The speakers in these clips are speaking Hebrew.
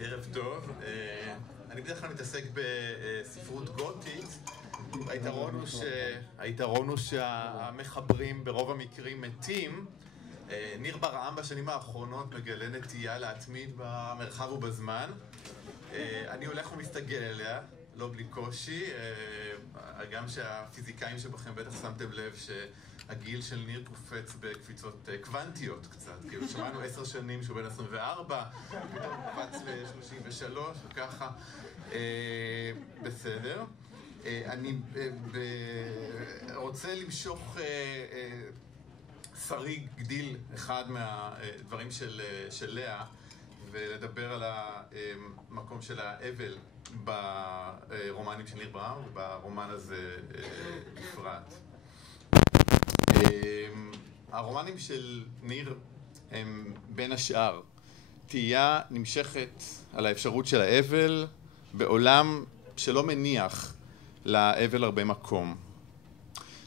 ערב טוב. אני בדרך כלל מתעסק בספרות גותית. היתרון הוא שהמחברים ברוב המקרים מתים. ניר ברעם בשנים האחרונות מגלה נטייה להתמיד במרחב ובזמן. אני הולך ומסתגל אליה, לא בלי קושי. גם שהפיזיקאים שבכם בטח שמתם לב שהגיל של ניר קופץ בקפיצות קוונטיות קצת. כאילו שמענו 10 שנים שהוא בן 24, פתאום קפץ ל-33 וככה. בסדר. אני רוצה למשוך שריג גדיל אחד מהדברים של לאה ולדבר על המקום של האבל ברומנים של ניר ברעם וברומן הזה בפרט. הרומנים של ניר הם בין השאר תהייה נמשכת על האפשרות של האבל בעולם שלא מניח לאבל הרבה מקום.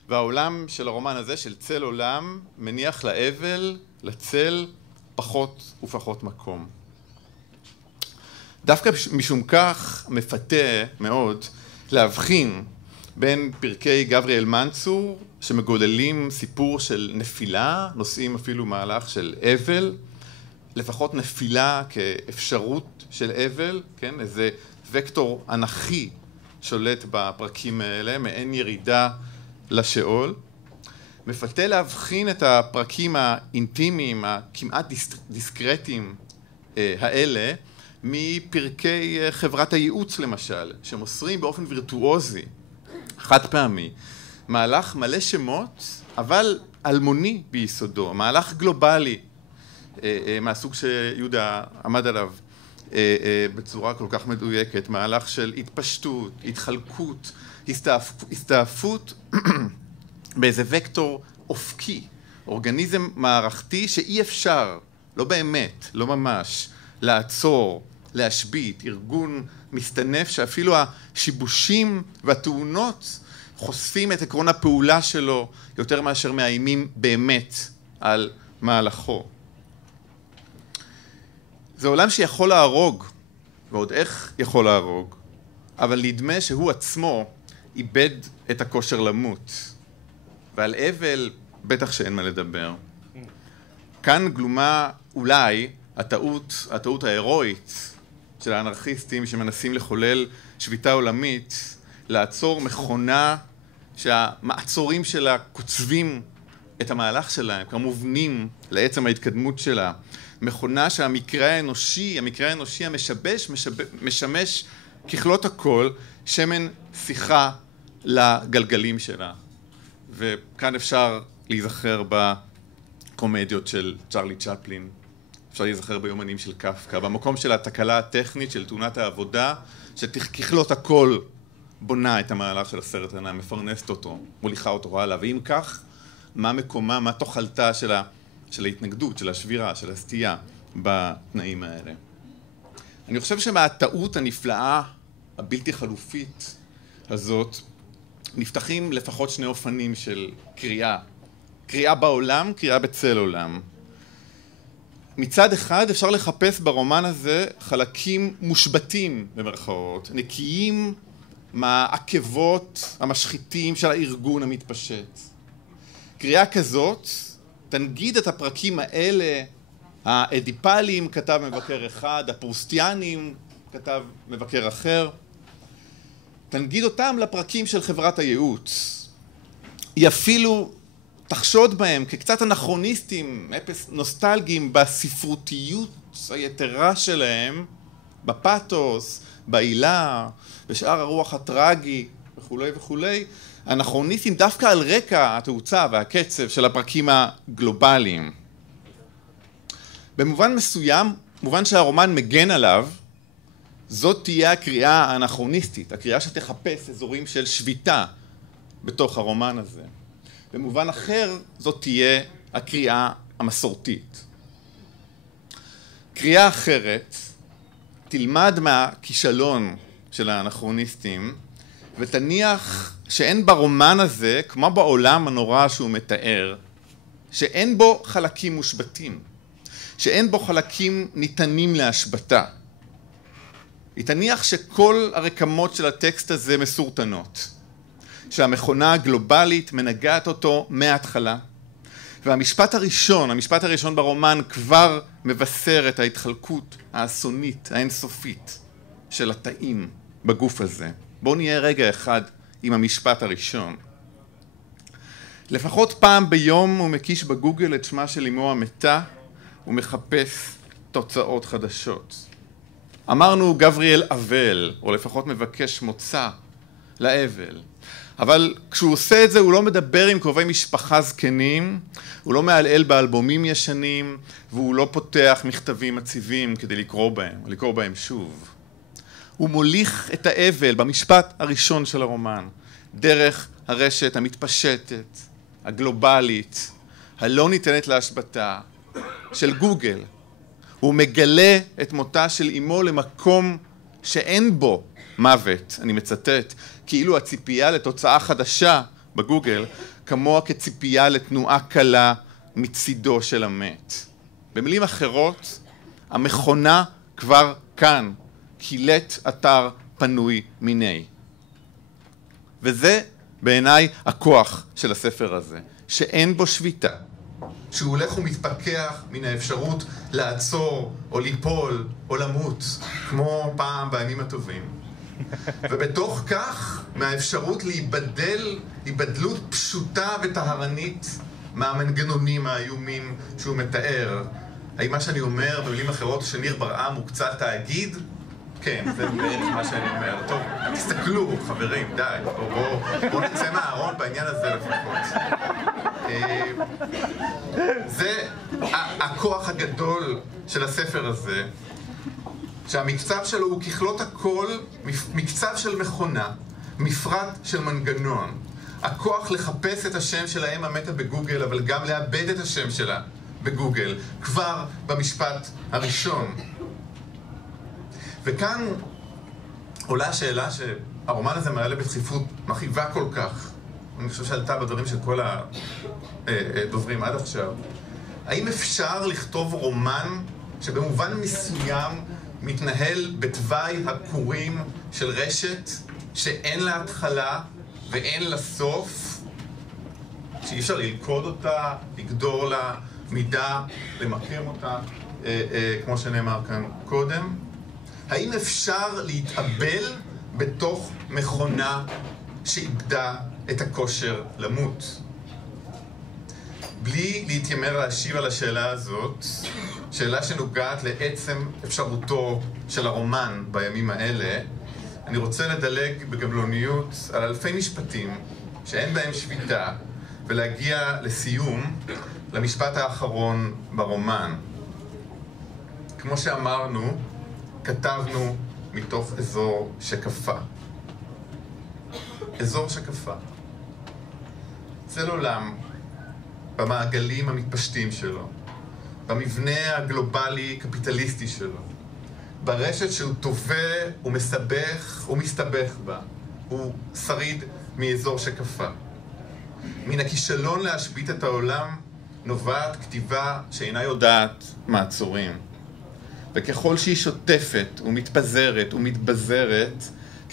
והעולם של הרומן הזה, של צל עולם, מניח לאבל, לצל, פחות ופחות מקום. דווקא משום כך מפתה מאוד להבחין בין פרקי גבריאל מנצור, שמגוללים סיפור של נפילה, נושאים אפילו מהלך של אבל, לפחות נפילה כאפשרות של אבל, כן? איזה וקטור אנכי שולט בפרקים האלה, מעין ירידה לשאול. מפתה להבחין את הפרקים האינטימיים, הכמעט דיסקרטיים האלה, מפרקי חברת הייעוץ למשל, שמוסרים באופן וירטואוזי, חד פעמי, מהלך מלא שמות, אבל אלמוני ביסודו, מהלך גלובלי, מהסוג שיהודה עמד עליו בצורה כל כך מדויקת, מהלך של התפשטות, התחלקות, הסתעפות באיזה וקטור אופקי, אורגניזם מערכתי שאי אפשר, לא באמת, לא ממש, לעצור, להשבית, ארגון מסתנף שאפילו השיבושים והתאונות חושפים את עקרון הפעולה שלו יותר מאשר מאיימים באמת על מהלכו. זה עולם שיכול להרוג, ועוד איך יכול להרוג, אבל נדמה שהוא עצמו איבד את הכושר למות, ועל אבל בטח שאין מה לדבר. כאן גלומה אולי הטעות ההירואית של האנרכיסטים שמנסים לחולל שביתה עולמית, לעצור מכונה שהמעצורים שלה קוצבים את המהלך שלהם, כמובנים לעצם ההתקדמות שלה. מכונה שהמקרה האנושי משמש ככלות הכל שמן שיחה לגלגלים שלה. וכאן אפשר להיזכר בקומדיות של צ'רלי צ'פלין, אפשר להיזכר ביומנים של קפקא, במקום של התקלה הטכנית של תאונת העבודה, שככלות הכל בונה את המהלך של הסרט הנע, מפרנסת אותו, מוליכה אותו הלאה, ואם כך, מה מקומה, מה תוכלתה של ההתנגדות, של השבירה, של הסטייה בתנאים האלה. אני חושב שמהטעות הנפלאה, הבלתי חלופית הזאת, נפתחים לפחות שני אופנים של קריאה. קריאה בעולם, קריאה בצל עולם. מצד אחד אפשר לחפש ברומן הזה חלקים מושבתים במרכאות, נקיים מהעקבות המשחיתים של הארגון המתפשט. קריאה כזאת תנגיד את הפרקים האלה, האדיפליים כתב מבקר אחד, הפרוסטיאנים כתב מבקר אחר, תנגיד אותם לפרקים של חברת הייעוץ. היא אפילו תחשוד בהם כקצת אנכרוניסטים, נוסטלגיים בספרותיות היתרה שלהם, בפאתוס, בעילה, בשאר הרוח הטרגי וכולי וכולי, אנכרוניסטים דווקא על רקע התאוצה והקצב של הפרקים הגלובליים. במובן מסוים, מובן שהרומן מגן עליו, זאת תהיה הקריאה האנכרוניסטית, הקריאה שתחפש אזורים של שביתה בתוך הרומן הזה. במובן אחר, זאת תהיה הקריאה המסורתית. קריאה אחרת תלמד מהכישלון של האנכרוניסטים ותניח שאין ברומן הזה, כמו בעולם הנורא שהוא מתאר, שאין בו חלקים מושבתים, שאין בו חלקים ניתנים להשבתה. היא תניח שכל הרקמות של הטקסט הזה מסורטנות, שהמכונה הגלובלית מנגעת אותו מההתחלה, והמשפט הראשון ברומן כבר מבשר את ההתחלקות האסונית, האינסופית של התאים בגוף הזה. בואו נהיה רגע אחד עם המשפט הראשון. לפחות פעם ביום הוא מקיש בגוגל את שמה של אמו המתה ומחפש תוצאות חדשות. אמרנו גבריאל אבל, או לפחות מבקש מוצא לאבל. אבל כשהוא עושה את זה הוא לא מדבר עם קרובי משפחה זקנים, הוא לא מעלעל באלבומים ישנים, והוא לא פותח מכתבים מציבים כדי לקרוא בהם שוב. הוא מוליך את האבל במשפט הראשון של הרומן, דרך הרשת המתפשטת, הגלובלית, הלא ניתנת להשבתה, של גוגל. הוא מגלה את מותה של אמו למקום שאין בו מוות, אני מצטט, כאילו הציפייה לתוצאה חדשה בגוגל, כמוה כציפייה לתנועה קלה מצידו של המת. במילים אחרות, המכונה כבר כאן, קילט אתר פנוי מיני. וזה בעיניי הכוח של הספר הזה, שאין בו שביתה, שהוא הולך ומתפכח מן האפשרות לעצור או ליפול או למות, כמו פעם בימים הטובים. ובתוך כך, מהאפשרות היבדלות פשוטה וטהרנית מהמנגנונים האיומים שהוא מתאר. האם מה שאני אומר, במילים אחרות, שניר ברעם הוא קצת תאגיד? כן, זה בערך מה שאני אומר. טוב, תסתכלו, חברים, די. בואו נצא מהארון בעניין הזה לפחות. זה הכוח הגדול של הספר הזה, שהמקצב שלו הוא ככלות הכל, מקצב של מכונה, מפרט של מנגנון. הכוח לחפש את השם של האם המתה בגוגל, אבל גם לאבד את השם שלה בגוגל, כבר במשפט הראשון. וכאן עולה השאלה שהרומן הזה מעלה בדחיפות מכאיבה כל כך. אני חושב שעלתה בדברים של כל הדוברים עד עכשיו. האם אפשר לכתוב רומן שבמובן מסוים מתנהל בתוואי הכורים של רשת שאין לה התחלה ואין לה סוף, שאי אפשר ללכוד אותה, לגדור לה מידה, למקם אותה, כמו שנאמר כאן קודם? האם אפשר להתאבל בתוך מכונה שאיבדה את הכושר למות? בלי להתיימר להשיב על השאלה הזאת, שאלה שנוגעת לעצם אפשרותו של הרומן בימים האלה, אני רוצה לדלג בגבלוניות על אלפי משפטים שאין בהם שביתה, ולהגיע לסיום, למשפט האחרון ברומן. כמו שאמרנו, כתבנו מתוך אזור שקפה. אזור שקפה. צל עולם, במעגלים המתפשטים שלו, במבנה הגלובלי קפיטליסטי שלו, ברשת שהוא טובה ומסבך ומסתבך בה, הוא שריד מאזור שקפה. מן הכישלון להשבית את העולם נובעת כתיבה שאינה יודעת מעצורים. וככל שהיא שוטפת ומתפזרת ומתבזרת,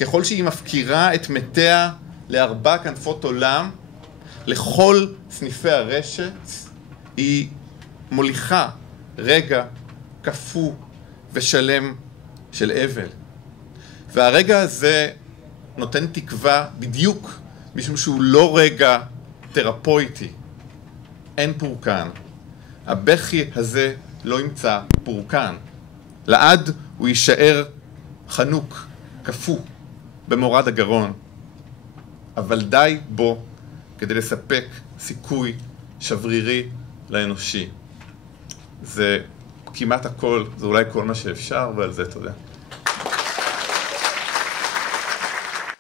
ככל שהיא מפקירה את מתיה לארבע כנפות עולם, לכל סניפי הרשת היא מוליכה רגע כפו ושלם של אבל. והרגע הזה נותן תקווה בדיוק משום שהוא לא רגע תרפויטי. אין פורקן. הבכי הזה לא ימצא פורקן. לעד הוא יישאר חנוק, כפו, במורד הגרון. אבל די בו כדי לספק סיכוי שברירי לאנושי. זה כמעט הכל, זה אולי כל מה שאפשר, ועל זה תודה.